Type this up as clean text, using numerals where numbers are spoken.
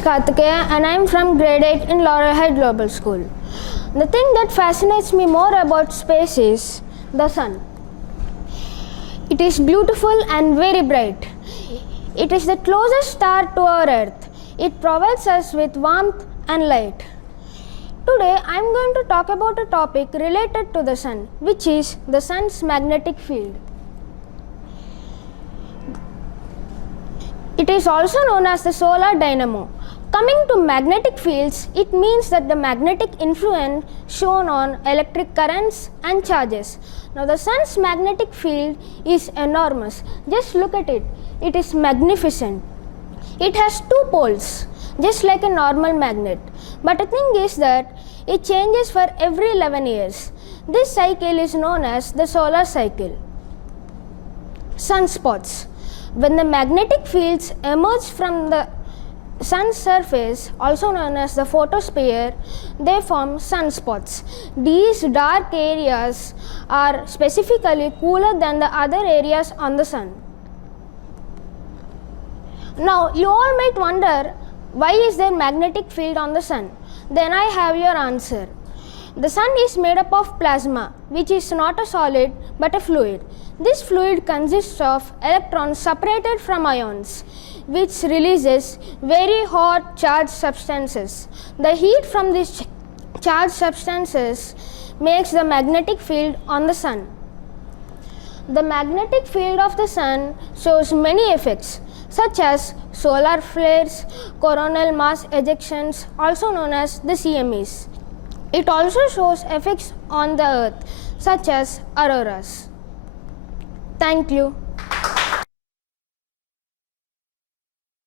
is Karthikeya and I am from grade 8 in Laurel High Global School. The thing that fascinates me more about space is the sun. It is beautiful and very bright. It is the closest star to our Earth. It provides us with warmth and light. Today I am going to talk about a topic related to the sun, which is the sun's magnetic field. It is also known as the solar dynamo. Coming to magnetic fields, it means that the magnetic influence shown on electric currents and charges. Now the sun's magnetic field is enormous. Just look at it. It is magnificent. It has two poles, just like a normal magnet. But the thing is that it changes for every 11 years. This cycle is known as the solar cycle. Sunspots. When the magnetic fields emerge from the sun's surface, also known as the photosphere, they form sunspots. These dark areas are specifically cooler than the other areas on the sun. Now, you all might wonder, why is there magnetic field on the sun? Then I have your answer. The sun is made up of plasma, which is not a solid but a fluid. This fluid consists of electrons separated from ions, which releases very hot charged substances. The heat from these charged substances makes the magnetic field on the sun. The magnetic field of the sun shows many effects, such as solar flares, coronal mass ejections, also known as the CMEs. It also shows effects on the earth, such as auroras. Thank you.